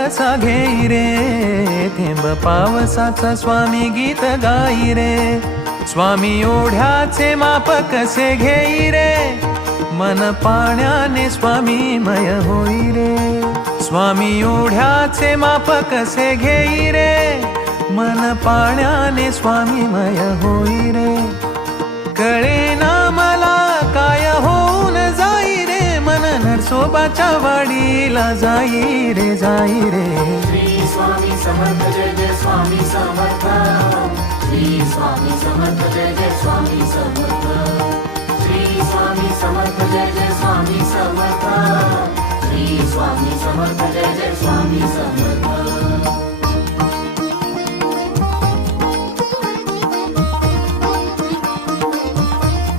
कसा घेई रे, थेंब पावसाचा स्वामी गीत गाई रे. स्वामी ओढ्याचे माप कसे घेई रे, मन पाण्याने स्वामीमय होई रे. स्वामी ओढ्याचे माप कसे घेई रे, मन पाण्याने स्वामीमय होई रे. कळेना मला काय होऊन जाई रे, मन नरसोबाच्या वाडीला जाई रे, जाई रे. श्री स्वामी समर्थ जय जय स्वामी समर्थ. श्री स्वामी समर्थ जय जय स्वामी समर्थ. श्री स्वामी समर्थ जय जय स्वामी समर्थ. श्री स्वामी समर्थ जय जय स्वामी समर्थ.